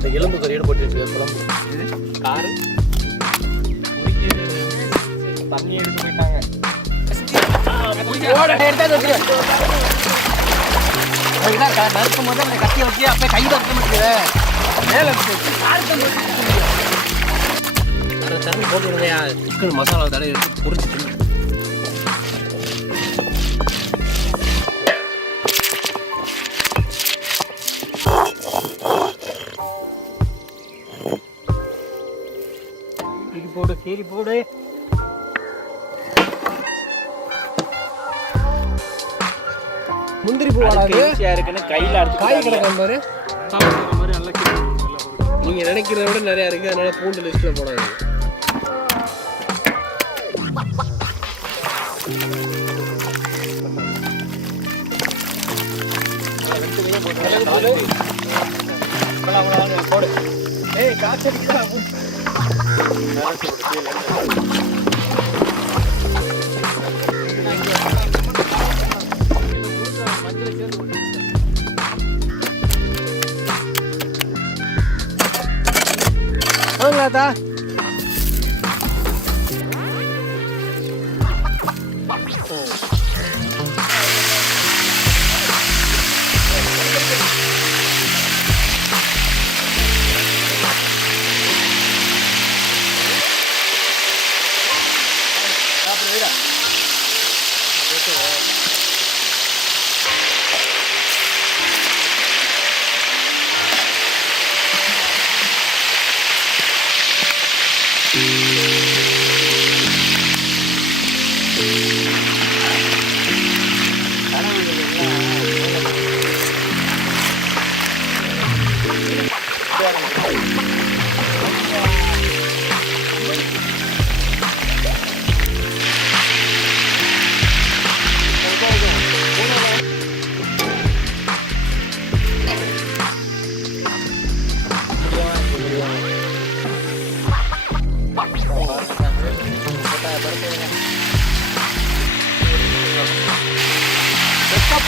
இந்த எலும்பு கறியோட போட்டு வச்சுக்க குழம்பு. காரு தண்ணி எடுத்து போயிட்டாங்க. நறுக்கும் போது அந்த கத்தியை வச்சு அப்படியே கையில் வைக்க முடியுது. மேலே தண்ணி போட்டுருந்தையா சிக்கன் மசாலா தடவை எடுத்து பொரிச்சிட்டு போடு கீரி போடு. முந்திரி பூ இருக்குன்னு கையில் அடிச்சு காய் கிடக்கிற மாதிரி நல்லா நீங்க நினைக்கிறத விட நிறைய இருக்கு. அதனால பூண்டு லிஸ்ட்ல போடாது. போடு. ஏய் காய்ச்சடிக்கா வாங்களாத்தா.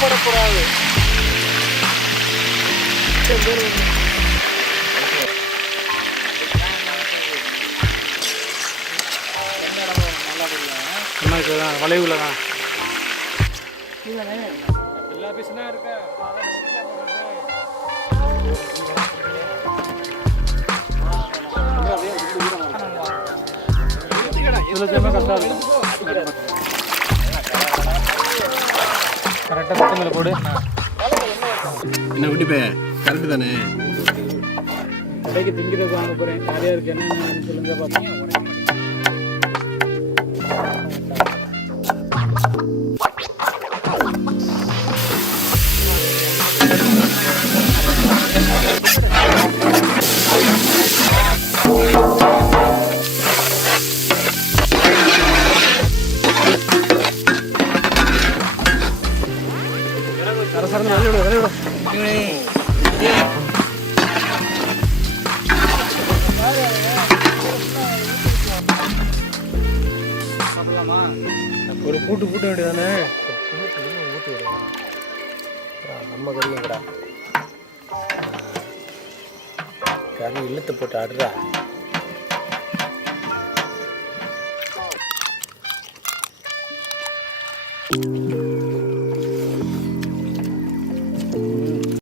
போடக்கூடாது. வளைவுல தான் எல்லா பீஸும் இருக்கா. கரெக்டாக சத்து மேலே போடு. என்ன விட்டுப்பே கரெக்டு தானே. கடைக்கு திங்கிறதுக்கு வாங்க போகிறேன். நிறையா இருக்கு. என்னென்னு சொல்லுங்க பார்ப்போம். ஒரு பூட்டு பூட்ட வேண்டியதானே. ஊட்டு நம்ம கறியங்கடா கறி இழுத்து போட்டு ஆடுறா.